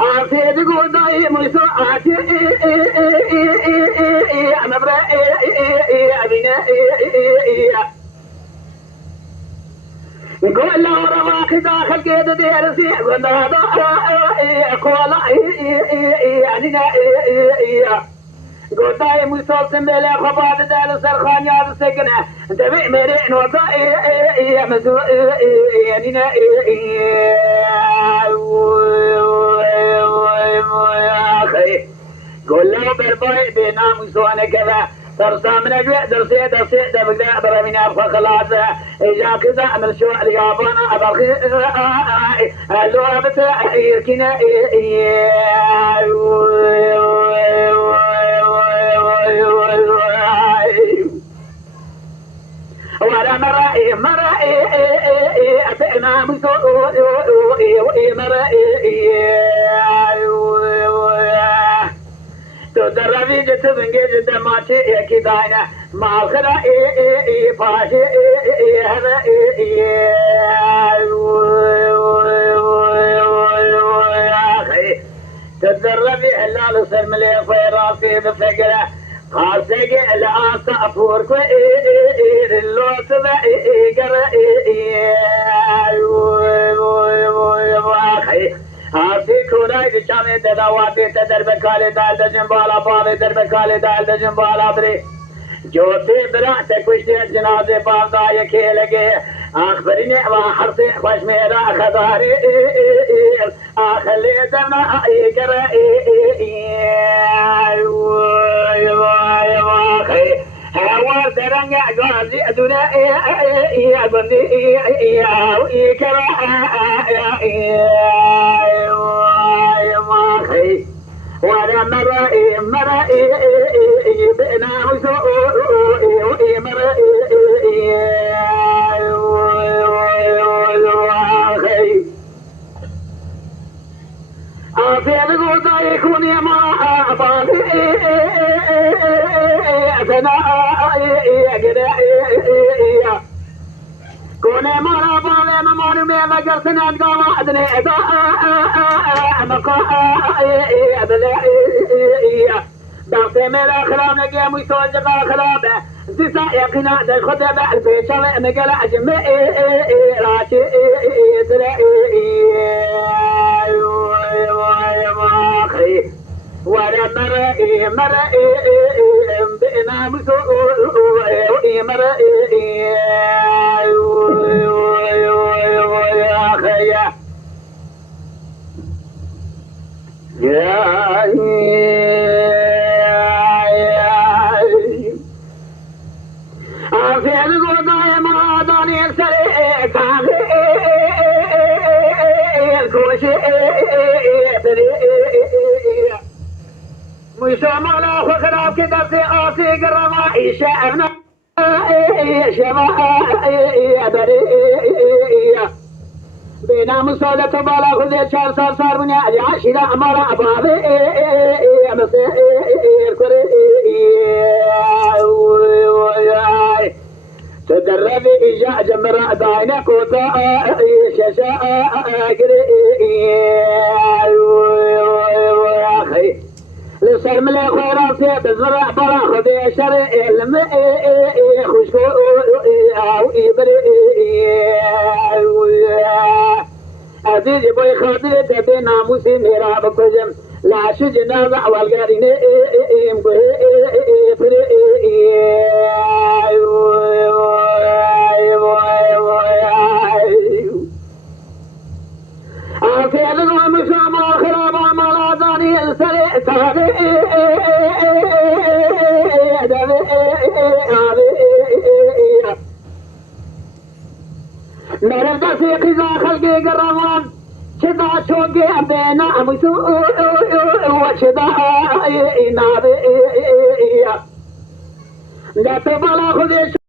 عفيت قضاي مساعتي أنا برأي قول له رواك داخل قيد ديرسي قول هذا قول قضاي مسلسل بلا خبات دال سرخان يا سكنه تبي مرين وضاي مسو يعني قول له برباي بينا مسوانا كذا ترسى من أجواء درسي دبقى برمين أبخى خلاص إجا كذا أمر شو اليابانا أبخي اللو أبتا يركنا ولا مرائي أتنا مسو مرائي تدربي جتبنجي جدا ماشي كداينا ما خلا باشي هذا تدربي هلال سرملي فيراسي بفقره خاصك الآن أفورك اللوت هاسي كوناي دشامي تداواتي تدرب كالي دال دجن بالا بابي درب كالي دال دجن بالا بري جوتي برا تكوشتي جنازي بابدا يكي لگي أخبرني وحرسي خوش ميرا خداري أخلي دمنا يقرأ هوا درنگ غازي ادنا يا بندي يا كرا يا ما خي وانا مرائي بنا مسو مرائي أفيد قوتا يكون يا ما أفادي أثناء كوني مرا بالي مماني ميلا قرسنا قالا أدني مقا دعطي ميلا خلاب نقيا ميسوى جبا خلابه زيسا يقنا دي خطبه البيشالي مقلا أجمي راشي ولا مرئي بنا مسوء مرئي يا خيا يا في الغداء ما داني سريع كوشي مشامل خلاف كده في آسي قرما إيشاءنا شما بري بينا مصالة بالا خذي شار صار من عشرة أمارة أبابي مسير كري تدربي إجا جمرة داينا كوتا شاشا كري لسلم لي خيراتي بزرع برا خذي شري الماء خشكو أو إبري أزيد بوي خاطري تبي ناموسي ميرا بكجم لا شجنا والقرين فري أفيد المشام الخراب ما داني السريع تابي مرد سيقي ذا خلقي قرمان شدا شوقي بينا مسوء وشدا نابي لا تبالا خذي